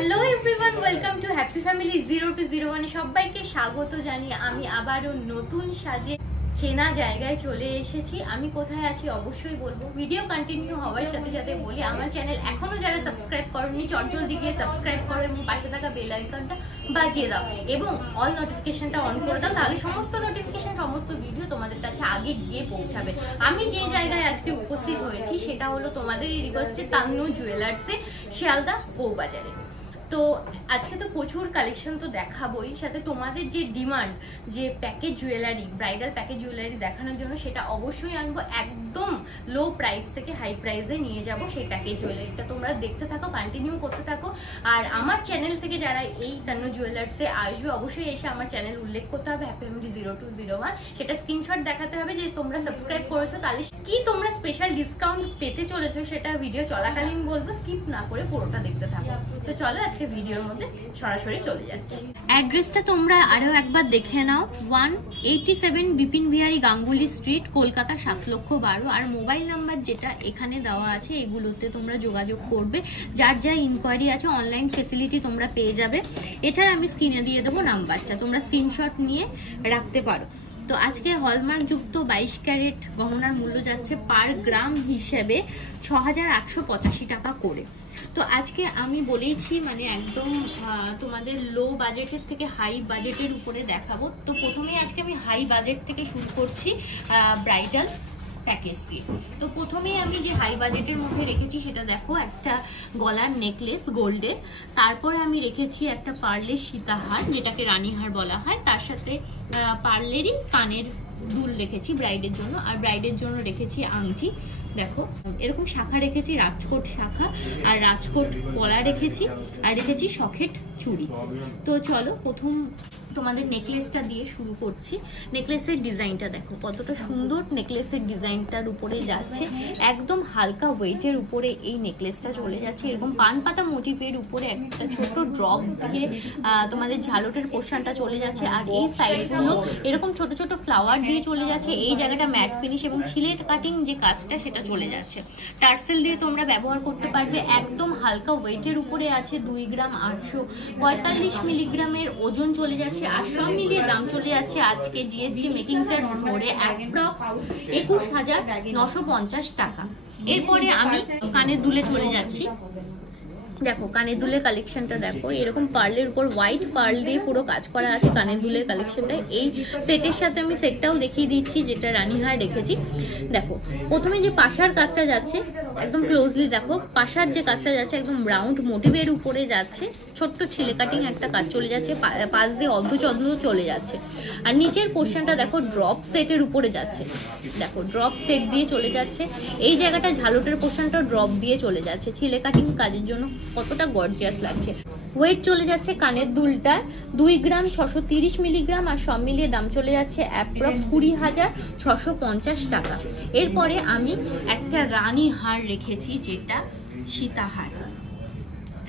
Hello everyone, welcome to happy family 0-2-0-1 সবাইকে স্বাগত জানিয়ে আমি আবারও নতুন সাজে চেনা জায়গায় চলে এসেছি। আমি কোথায় আছি অবশ্যই বলবো। ভিডিও কন্টিনিউ হওয়ার সাথে সাথে বলি, আমার চ্যানেল এখনো যারা সাবস্ক্রাইব করোনি চটজলদি গিয়ে সাবস্ক্রাইব করো এবং পাশে থাকা বেল আইকনটা বাজিয়ে দাও এবং অল নোটিফিকেশনটা অন করে দাও, তাহলে সমস্ত নোটিফিকেশন সমস্ত ভিডিও তোমাদের কাছে আগে গিয়ে পৌঁছাবে। আমি যে জায়গায় আজকে উপস্থিত হয়েছি সেটা হলো তোমাদের এই রিকোয়েস্টে তান্নু জুয়েলার্সে, শিয়ালদা বউবাজারে। তো আজকে তো প্রচুর কালেকশন তো দেখাবোই, সাথে তোমাদের যে ডিমান্ড যে package jewellery, bridal package jewellery দেখানোর জন্য সেটা অবশ্যই আনবো। একদম লো প্রাইস থেকে হাই প্রাইসে নিয়ে যাব সেই প্যাকেজ জুয়েলারিটা। তোমরা দেখতে থাকো, কন্টিনিউ করতে থাকো। আর আমার চ্যানেল থেকে যারা এই তান্নু জুয়েলার্সে আসবে অবশ্যই এসে আমার চ্যানেল উল্লেখ করতে হবে হ্যাপি ফ্যামিলি 0-2-0-1। সেটা স্ক্রিনশট দেখাতে হবে যে তোমরা সাবস্ক্রাইব করেছো, তাহলে কি তোমরা স্পেশাল ডিসকাউন্ট পেতে চলেছো সেটা ভিডিও চলাকালীন বলবো, স্কিপ না করে পুরোটা দেখতে থাকো। তো চলো আজকে ভিডিওর মধ্যে সরাসরি চলে যাচ্ছি। অ্যাড্রেসটা তোমরা আরো একবার দেখে নাও, 187 বিপিন বিহারী গাঙ্গুলি স্ট্রিট, কলকাতা 7,12,000। আর মোবাইল নাম্বার যেটা এখানে দেওয়া আছে এগুলোতে তোমরা যোগাযোগ করবে। যার যা ইনকোয়ারি আছে অনলাইন ফেসিলিটি তোমরা পেয়ে যাবে। এছাড়া আমি স্ক্রিনে দিয়ে দেবো নাম্বারটা, তোমরা স্ক্রিনশট নিয়ে রাখতে পারো। তো আজকে হলমার্ক যুক্ত 22 ক্যারেট গহনার মূল্য যাচ্ছে পার গ্রাম হিসেবে 6,885 টাকা করে। তো আজকে আমি বলেইছি মানে একদম তোমাদের লো বাজেটের থেকে হাই বাজেটের উপরে দেখাবো। তো প্রথমেই আজকে আমি হাই বাজেট থেকে শুরু করছি ব্রাইডাল প্যাকেজ দিয়ে। তো প্রথমেই আমি যে হাই বাজেটের মধ্যে রেখেছি সেটা দেখো, একটা গলার নেকলেস গোল্ডের, তারপরে আমি রেখেছি একটা পার্লের সীতাহার যেটাকে রানীহার বলা হয়, তার সাথে পার্লেরই কানের দুল রেখেছি ব্রাইডের জন্য, আর ব্রাইডের জন্য রেখেছি আংটি। দেখো এরকম শাখা রেখেছি, রাজকোট শাখা আর রাজকোট গলা রেখেছি, আর রেখেছি সকেট চুড়ি। তো চলো প্রথম তোমাদের নেকলেসটা দিয়ে শুরু করছি। নেকলেসের ডিজাইনটা দেখো কতটা সুন্দর, নেকলেসের ডিজাইনটার উপরে যাচ্ছে একদম হালকা ওয়েটের উপরে এই নেকলেসটা চলে যাচ্ছে। এরকম পান পাতা মোটিভের উপরে একটা ছোট ড্রপ দিয়ে তোমাদের ঝালটের পোর্শনটা চলে যাচ্ছে, আর এই সাইডগুলো এরকম ছোট ছোট ফ্লাওয়ার দিয়ে চলে যাচ্ছে। এই জায়গাটা ম্যাট ফিনিশ এবং ছিলের কাটিং যে কাজটা সেটা চলে যাচ্ছে। টার্সেল দিয়ে তোমরা ব্যবহার করতে পারবে। একদম হালকা ওয়েটের উপরে আছে, 2 গ্রাম 845 মিলিগ্রামের ওজন চলে যাচ্ছে। আর সব মিলিয়ে দাম চলে যাচ্ছে আজকে জিএসটি মেকিং চার্জ ধরে অ্যাপ্রক্স 21,950 টাকা। এরপরে আমি কানের দুলে চলে যাচ্ছি। দেখো কানের দুলের কালেকশনটা দেখো, এরকম পার্লের উপর হোয়াইট পার্ল দিয়ে পুরো কাজ করা আছে কানের দুলের কালেকশনটা। এই সেটের সাথে আমি সেটটাও দেখিয়ে দিচ্ছি যেটা রানীহার রেখেছি। দেখো প্রথমে যে পাশার কাজটা যাচ্ছে একদম ক্লোজলি দেখো, পাশার যে কাজটা যাচ্ছে একদম রাউন্ড মোটিভের উপরে যাচ্ছে, ছোট্ট ছিলে কাটিং একটা কাজ চলে যাচ্ছে, পাশ দিয়ে অর্ধচন্দ্র চলে যাচ্ছে। আর নিচের পোর্শনটা দেখো ড্রপ সেটের উপরে যাচ্ছে, দেখো ড্রপ সেট দিয়ে চলে যাচ্ছে। এই জায়গাটা ঝালটের পোর্শনটা ড্রপ দিয়ে চলে যাচ্ছে, ছিলে কাটিং কাজের জন্য কতটা গর্জিয়াস লাগছে। ওয়েট চলে যাচ্ছে কানের দুলটার 2 গ্রাম 630 মিলিগ্রাম, আর সব মিলিয়ে দাম চলে যাচ্ছে অ্যাপ্রক্স 20,650 টাকা। এরপরে আমি একটা রানীহার রেখেছি যেটা সীতাহার,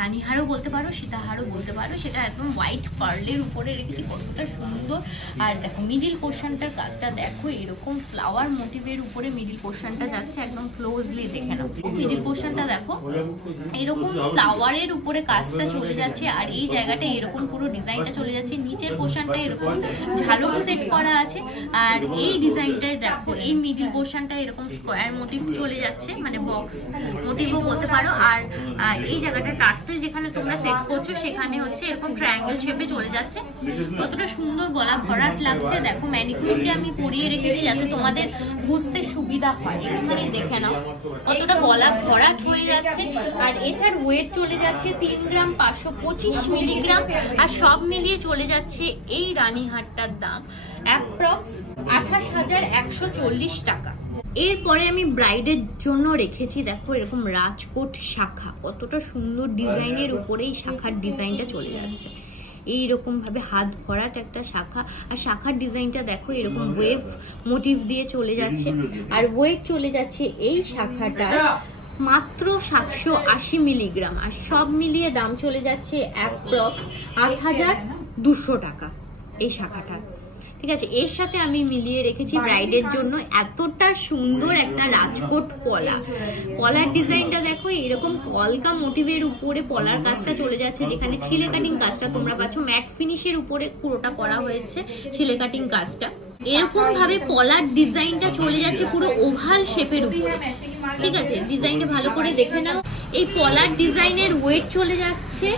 রানীহারও বলতে পারো সীতাহারও বলতে পারো, সেটা একদম হোয়াইট পার্লের উপরে রেখেছি, কতটা সুন্দর। আর দেখো মিডিল পোর্শনটার কাজটা দেখো, এরকম ফ্লাওয়ার মোটিভের উপরে মিডিল পোর্শনটা যাচ্ছে, একদম ক্লোজলি দেখে নাও। মিডিল পোর্শনটা দেখো এরকম ফ্লাওয়ারের উপরে কাজটা চলে যাচ্ছে, আর এই জায়গাটা এরকম পুরো ডিজাইনটা চলে যাচ্ছে। নিচের পোর্শনটা এরকম ঝালক সেট করা আছে, আর এই ডিজাইনটায় দেখো এই মিডিল পোর্শনটা এরকম স্কোয়ার মোটিভ চলে যাচ্ছে, মানে বক্স মোটিভও বলতে পারো। আর এই জায়গাটা যেখানে তোমরা সেট করছো সেখানে হচ্ছে এরকম ট্রায়াঙ্গেল শেপে চলে যাচ্ছে, কতটা সুন্দর গলা ভরাট লাগছে। দেখো ম্যানিকিউরকে আমি পরিয়ে রেখেছি যাতে তোমাদের বুঝতে সুবিধা হয়, একটুখানি দেখে নাও কতটা গলা ভরাট হয়ে যাচ্ছে। আর এটার ওয়েট চলে যাচ্ছে 3 গ্রাম 525 মিলিগ্রাম, আর সব মিলিয়ে চলে যাচ্ছে এই রানীহারটার দাম অ্যাপ্রক্স 28,140 টাকা। এরপরে আমি ব্রাইডের জন্য রেখেছি দেখো এরকম রাজকোট শাখা, কতটা সুন্দর ডিজাইনের উপরে এই শাখার ডিজাইনটা চলে যাচ্ছে। এইরকম ভাবে হাত ভরাট একটা শাখা, আর শাখার ডিজাইনটা দেখো এরকম ওয়েভ মোটিভ দিয়ে চলে যাচ্ছে। আর ওয়েট চলে যাচ্ছে এই শাখাটার মাত্র 780 মিলিগ্রাম, আর সব মিলিয়ে দাম চলে যাচ্ছে অ্যাপ্রক্স 8,200 টাকা এই শাখাটার। ঠিক আছে। এর সাথে আমি মিলিয়ে রেখেছি ব্রাইডের জন্য এতটা সুন্দর একটা রাজকোট পলা। পলার ডিজাইনটা দেখো, এরকম কলকা মোটিভের উপরে পলার কাজটা চলে যাচ্ছে, যেখানে ছিলে কাটিং কাজটা তোমরা পাচ্ছ ম্যাট ফিনিশের উপরে পুরোটা করা হয়েছে ছিলে কাটিং কাজটা। এরকম ভাবে পলার ডিজাইনটা চলে যাচ্ছে পুরো ওভাল শেপের উপরে। ঠিক আছে, ডিজাইনটা ভালো করে দেখে নাও। এই পলার ডিজাইনের ওয়েট চলে যাচ্ছে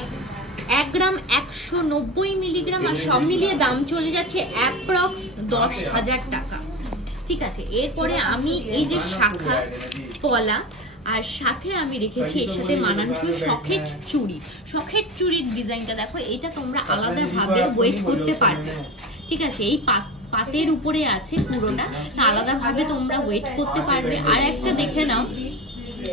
1 গ্রাম 190 মিলিগ্রাম, আর সব মিলিয়ে দাম চলে যাচ্ছে অ্যাপ্রক্স 10,000 টাকা। ঠিক আছে, এরপরে আমি এই যে শাখা পলা আর সাথে আমি রেখেছি এর সাথে মানানসই সকেট চুড়ি। সকেট চুড়ির ডিজাইনটা দেখো, এটা তোমরা আলাদাভাবে ওয়েট করতে পারবে। ঠিক আছে, এই পাতের উপরে আছে পুরোটা, আলাদাভাবে তোমরা ওয়েট করতে পারবে। আর একটা দেখে নাও,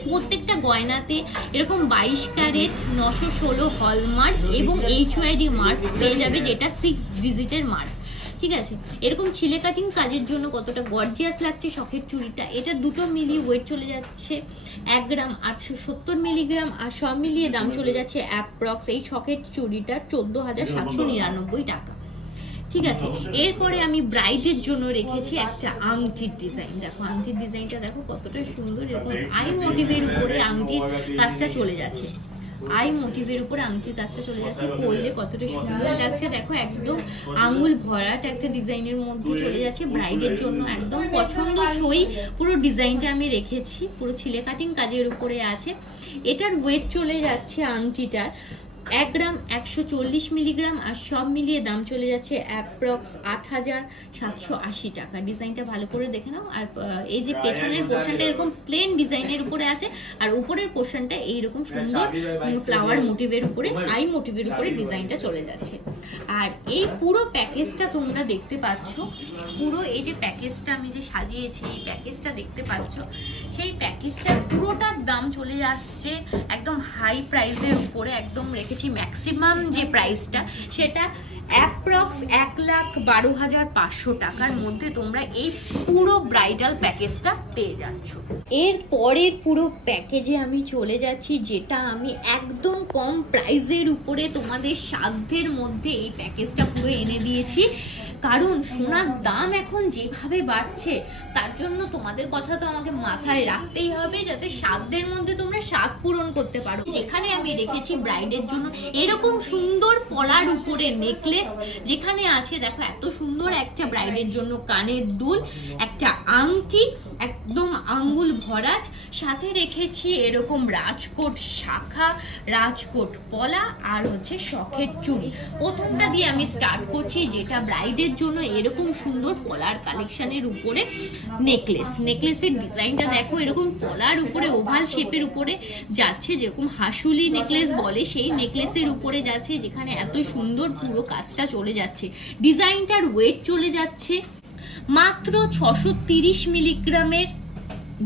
প্রত্যেকটা গয়নাতে এরকম 22 ক্যারেট 916 হলমার্ক এবং HYD মার্ক পেয়ে যাবে, যেটা 6 ডিজিটের মার্ক। ঠিক আছে, এরকম ছিলে কাটিং কাজের জন্য কতটা গর্জিয়াস লাগছে শখের চুড়িটা। এটা দুটো মিলিয়ে ওয়েট চলে যাচ্ছে 1 গ্রাম 870 মিলিগ্রাম, আর সব মিলিয়ে দাম চলে যাচ্ছে অ্যাপ্রক্স এই শখের চুড়িটার 14,799 টাকা। ঠিক আছে, এরপরে আমি ব্রাইডের জন্য রেখেছি একটা আংটির ডিজাইন। দেখো আংটির ডিজাইনটা দেখো কতটা সুন্দর, এরকম আই মোটিভের উপরে আংটির কাজটা চলে যাচ্ছে। আই মোটিভের উপরে আংটির কাজটা চলে যাচ্ছে, পরলে কতটা সুন্দর লাগছে দেখো, একদম আঙুল ভরাট একটা ডিজাইনের মধ্যে চলে যাচ্ছে। ব্রাইডের জন্য একদম পছন্দসই পুরো ডিজাইনটা আমি রেখেছি, পুরো ছিলে কাটিং কাজের উপরে আছে। এটার ওয়েট চলে যাচ্ছে আংটিটার 1 গ্রাম 140 মিলিগ্রাম, আর সব মিলিয়ে দাম চলে যাচ্ছে অ্যাপ্রক্স 8,780 টাকা। ডিজাইনটা ভালো করে দেখে নাও। আর এই যে পেছনের পোর্শনটা এরকম প্লেন ডিজাইনের উপরে আছে, আর উপরের পোর্শনটা এইরকম সুন্দর ফ্লাওয়ার মোটিভের উপরে আই মোটিভের উপরে ডিজাইনটা চলে যাচ্ছে। আর এই পুরো প্যাকেজটা তোমরা দেখতে পাচ্ছ, পুরো এই যে প্যাকেজটা আমি যে সাজিয়েছি, এই প্যাকেজটা দেখতে পাচ্ছ, সেই প্যাকেজটার পুরোটার দাম চলে আসছে একদম হাই প্রাইসের উপরে। একদম রেখেছি ম্যাক্সিমাম যে প্রাইসটা, সেটা অ্যাপ্রক্স 1,12,500 টাকার মধ্যে তোমরা এই পুরো ব্রাইডাল প্যাকেজটা পেয়ে যাচ্ছ। এর পরের পুরো প্যাকেজে আমি চলে যাচ্ছি, যেটা আমি একদম কম প্রাইসের উপরে তোমাদের সাধ্যের মধ্যে এই প্যাকেজটা পুরো এনে দিয়েছি। কারণ সোনার দাম এখন যেভাবে বাড়ছে, তার জন্য তোমাদের কথা তো আমাকে মাথায় রাখতেই হবে, যাতে সাধ্যের মধ্যে তোমরা স্বাদ পূরণ করতে পারো। যেখানে আমি রেখেছি ব্রাইডের জন্য এরকম সুন্দর পলার উপরে নেকলেস, যেখানে আছে দেখো এত সুন্দর একটা ব্রাইডের জন্য কানের দুল, একটা আংটি একদম আঙ্গুল ভরাট, সাথে রেখেছি এরকম রাজকোট শাখা, রাজকোট পলা, আর হচ্ছে শখের চুড়ি। প্রথমটা দিয়ে আমি স্টার্ট করছি, যেটা ব্রাইডের জন্য এরকম সুন্দর পলার কালেকশনের উপরে নেকলেস। নেকলেসের ডিজাইনটা দেখো, এরকম পলার উপরে ওভাল শেপের উপরে যাচ্ছে, যেরকম হাসুলি নেকলেস বলে সেই নেকলেসের উপরে যাচ্ছে, যেখানে এত সুন্দর পুরো কাজটা চলে যাচ্ছে। ডিজাইনটার ওয়েট চলে যাচ্ছে মাত্র 630 মিলিগ্রামের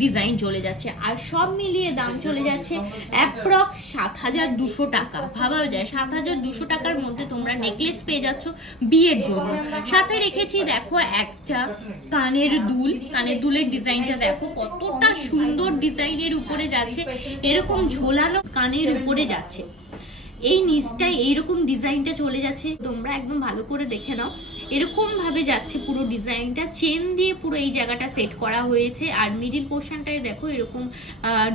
ডিজাইন চলে যাচ্ছে, আর সব মিলিয়ে দাম চলে যাচ্ছে অ্যাপ্রক্স 7,200 টাকা। ভাবা যায় 7,200 টাকার মধ্যে তোমরা নেকলেস পেয়ে যাচ্ছ বিয়ের জন্য। সাথে রেখেছি দেখো একটা কানের দুল। কানের দুলের ডিজাইনটা দেখো কতটা সুন্দর ডিজাইনের উপরে যাচ্ছে, এরকম ঝোলানো কানের উপরে যাচ্ছে। এই নিচটায় এইরকম ডিজাইনটা চলে যাচ্ছে, তোমরা একদম ভালো করে দেখে নাও। এরকম ভাবে যাচ্ছে পুরো ডিজাইনটা, চেন দিয়ে পুরো এই জায়গাটা সেট করা হয়েছে। আর মিডিল পোর্শনটায় দেখো এরকম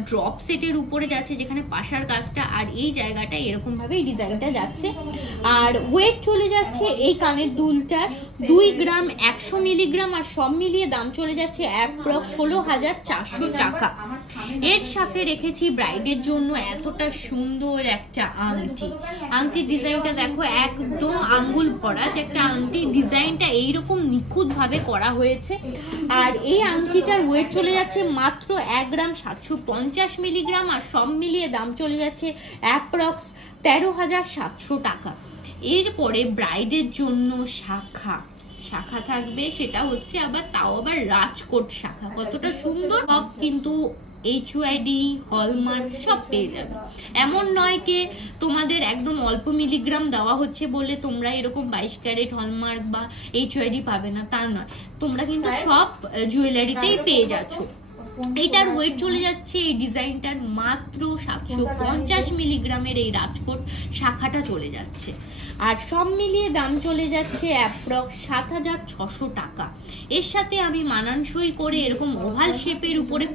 ড্রপ সেটের উপরে যাচ্ছে, যেখানে পাশার কাজটা, আর এই জায়গাটা এরকম ভাবে এই ডিজাইনটা যাচ্ছে। আর ওয়েট চলে যাচ্ছে এই কানের দুলটার 2 গ্রাম 100 মিলিগ্রাম, আর সব মিলিয়ে দাম চলে যাচ্ছে অ্যাপ্রক্স 16,400 টাকা। এর সাথে রেখেছি ব্রাইডের জন্য এতটা সুন্দর একটা আংটি। আংটির ডিজাইনটা দেখো একদম আঙ্গুল ভরা যে একটা আংটি, ডিজাইনটা এইরকম নিখুঁত ভাবে করা হয়েছে। আর এই আংটিটার ওয়েট চলে যাচ্ছে মাত্র 1 গ্রাম 750 মিলিগ্রাম, আর সব মিলিয়ে দাম চলে যাচ্ছে অ্যাপ্রক্স 13,700 টাকা। এরপরে ব্রাইডের জন্য শাখা থাকবে, সেটা হচ্ছে তাও আবার রাজকোট শাখা। কতটা সুন্দর, সব কিন্তু HYD হলমার্ক সব পেয়ে যাবে। এমন নয় যে তোমাদের একদম অল্প মিলিগ্রাম দেওয়া হচ্ছে বলে তোমরা এরকম 22 ক্যারেট হলমার্ক বা HYD পাবে না, তা নয়। তোমরা কিন্তু সব জুয়েলারিতেই পেয়ে যাচ্ছ। এটার ওয়েট চলে যাচ্ছে এই ডিজাইনটার মাত্র 750 মিলিগ্রামের এই রাজকোট শাখাটা চলে যাচ্ছে। আর সব মিলিয়ে দাম চলে যাচ্ছে অ্যাপ্রক্স 7600 টাকা। এর সাথে আমি মানানসই করে এরকম ওভাল শেপের উপরে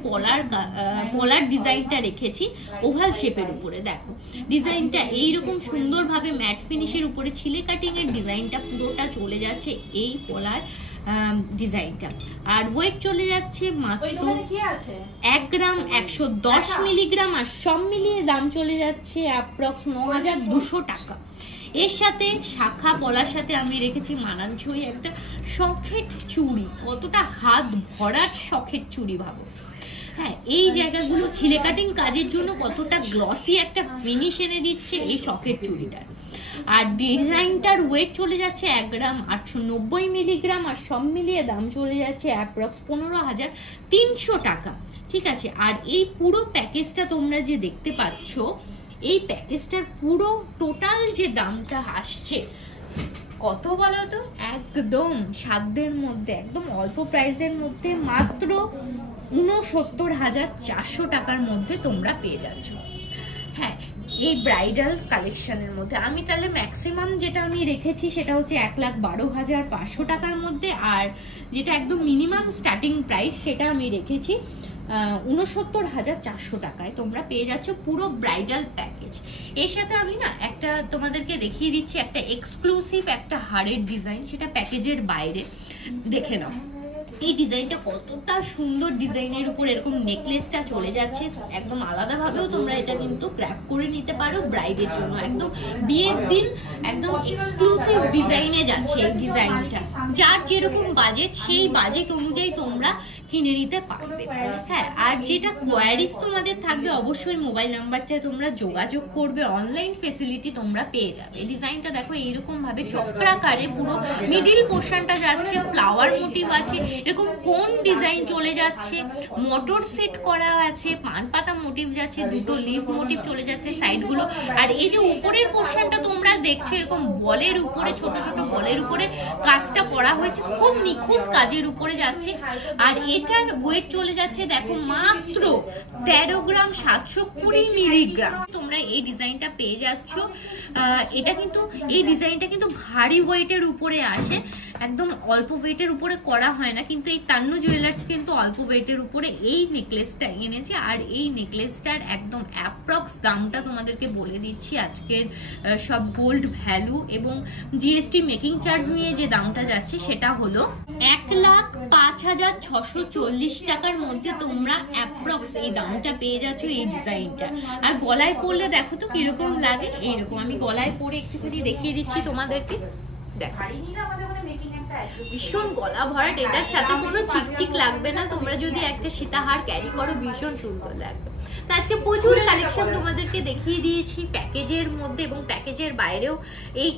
পলার ডিজাইনটা রেখেছি। ওভাল শেপের উপরে দেখো ডিজাইনটা এইরকম সুন্দরভাবে ম্যাট ফিনিশের উপরে ছিলে কাটিং এর ডিজাইনটা পুরোটা চলে যাচ্ছে এই পলার ডিজাইনটা। আর ওয়েট চলে যাচ্ছে মাত্র 1 গ্রাম 110 মিলিগ্রাম। আর সব মিলিয়ে দাম চলে যাচ্ছে অ্যাপ্রক্স 9200 টাকা। এর সাথে শাখা পলার সাথে আমি রেখেছি মানানসই একটা সকেট চুড়ি। কতটা হাত ভরাট সকেট চুড়ি ভাবো। হ্যাঁ, এই জায়গাগুলো ছিলে কাটিং কাজের জন্য কতটা গ্লসি একটা ফিনিশ এনে দিচ্ছে এই সকেট চুড়িটার। আর ডিজাইনটার ওয়েট চলে যাচ্ছে 1 গ্রাম 890 মিলিগ্রাম। আর সব মিলিয়ে দাম চলে যাচ্ছে অ্যাপ্রক্স 15300 টাকা। ঠিক আছে, আর এই পুরো প্যাকেজটা তোমরা যে দেখতে পাচ্ছ, এই প্যাকেজটার পুরো টোটাল যে দামটা আসছে কত বলো তো? একদম সাধ্যের মধ্যে, একদম অল্প প্রাইসের মধ্যে মাত্র 69,400 টাকার মধ্যে তোমরা পেয়ে যাচ্ছ। হ্যাঁ, এই ব্রাইডাল কালেকশনের মধ্যে আমি তাহলে ম্যাক্সিমাম যেটা আমি রেখেছি সেটা হচ্ছে 1,12,500 টাকার মধ্যে। আর যেটা একদম মিনিমাম স্টার্টিং প্রাইস সেটা আমি রেখেছি 69,400 টাকায় তোমরা পেয়ে যাচ্ছ পুরো ব্রাইডাল প্যাকেজ। এর সাথে আমি না একটা তোমাদেরকে দেখিয়ে দিচ্ছি একটা এক্সক্লুসিভ একটা হারের ডিজাইন, সেটা প্যাকেজের বাইরে। দেখে নাও এই ডিজাইনটা কতটা সুন্দর। ডিজাইনের উপর এরকম নেকলেসটা চলে যাচ্ছে, একদম আলাদাভাবেও তোমরা এটা কিন্তু গ্র্যাব করে নিতে পারো ব্রাইডের জন্য। একদম বিয়ের দিন একদম এক্সক্লুসিভ ডিজাইনে যাচ্ছে এই ডিজাইনটা। যার যেরকম বাজেট সেই বাজেট অনুযায়ী তোমরা কিনে নিতে পারবে। হ্যাঁ, আর যেটা কোয়ারিজ তোমাদের থাকবে অবশ্যই মোবাইল নাম্বারটা তোমরা যোগাযোগ করবে, অনলাইন ফেসিলিটি তোমরা পেয়ে যাবে। ডিজাইনটা দেখো এইরকম ভাবে চক্রাকারে পুরো মিডিল পোর্শনটা যাচ্ছে, ফ্লাওয়ার মোটিভ আছে, এরকম কোন ডিজাইন চলে যাচ্ছে, মোটর সেট করা আছে, পান পাতা মোটিভ যাচ্ছে, দুটো লিফ মোটিভ চলে যাচ্ছে সাইডগুলো। আর এই যে উপরের পোর্শনটা তোমরা দেখছো এরকম বলের উপরে, ছোট ছোট বলের উপরে কাজটা করা হয়েছে, খুব নিখুঁত কাজের উপরে যাচ্ছে। আর এটার ওয়েট চলে যাচ্ছে দেখো মাত্র 13 গ্রাম 720 মিলিগ্রাম। তোমরা এই ডিজাইনটা পেয়ে যাচ্ছ। এটা কিন্তু এই ডিজাইনটা কিন্তু ভারী ওয়েটের উপরে আসে, একদম অল্প ওয়েটের উপরে করা হয় না। কিন্তু এই তান্নু জুয়েলার্স কিন্তু অল্প ওয়েটের উপরে এই নেকলেসটা এনেছে। আর এই নেকলেসটার একদম অ্যাপ্রক্স দামটা তোমাদেরকে বলে দিচ্ছি। আজকের সব গোল্ড ভ্যালু এবং জিএসটি মেকিং চার্জ নিয়ে যে দামটা যাচ্ছে সেটা হলো 1,05,640 টাকার মধ্যে তোমরা অ্যাপ্রক্স এই দামটা পেয়ে যাচ্ছ এই ডিজাইনটা। আর গলায় পরলে দেখো তো কিরকম লাগে। এইরকম আমি গলায় পরে একটুখানি দেখিয়ে দিচ্ছি তোমাদেরকে। ভীষণ গলা ভরাট, এটার সাথে কোনো চিকচিক লাগবে না। তোমরা যদি একটা সীতাহার ক্যারি করো ভীষণ সুন্দর লাগবে। তো আজকে প্রচুর কালেকশন তোমাদেরকে দেখিয়ে দিয়েছি প্যাকেজের মধ্যে এবং প্যাকেজের বাইরেও। এই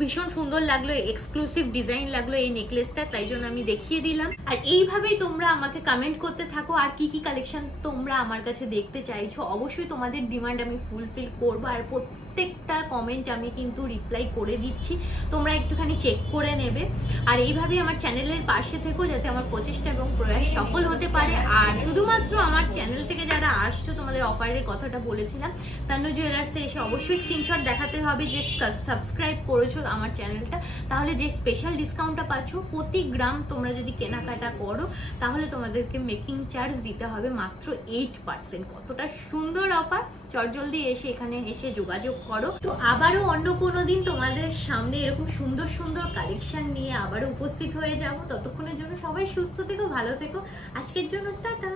ভীষণ সুন্দর লাগলো, এক্সক্লুসিভ ডিজাইন লাগলো এই নেকলেসটা, তাই জন্য আমি দেখিয়ে দিলাম। আর এইভাবেই তোমরা আমাকে কমেন্ট করতে থাকো আর কি কি কালেকশন তোমরা আমার কাছে দেখতে চাইছো। অবশ্যই তোমাদের ডিমান্ড আমি ফুলফিল করবো। আর প্রত্যেকটা কমেন্ট আমি কিন্তু রিপ্লাই করে দিচ্ছি, তোমরা একটুখানি চেক করে নেবে। আর এইভাবে আমার চ্যানেলের পাশে থেকো যাতে আমার প্রচেষ্টা এবং প্রয়াস সফল হতে পারে। আর শুধুমাত্র আমার চ্যানেল থেকে যারা আসছো, তোমাদের অফারের কথাটা বলেছিলাম, তান্নু জুয়েলার্সে এসে অবশ্যই স্ক্রিনশট দেখাতে হবে যে সাবস্ক্রাইব করেছো আমার চ্যানেলটা, তাহলে যে স্পেশাল ডিসকাউন্টটা পাচ্ছ প্রতি গ্রাম তোমরা যদি কেনাকাটা করো তাহলে তোমাদেরকে মেকিং চার্জ দিতে হবে মাত্র 8%। কতটা সুন্দর অফার! চটজলদি এসে এখানে এসে যোগাযোগ করো। তো আবারও অন্য কোনো দিন তোমাদের সামনে এরকম সুন্দর সুন্দর কালেকশন নিয়ে আবারও উপস্থিত হয়ে যাব। ততক্ষণের জন্য সবাই সুস্থ থেকো, ভালো থেকো। আজকের জন্য টাটা।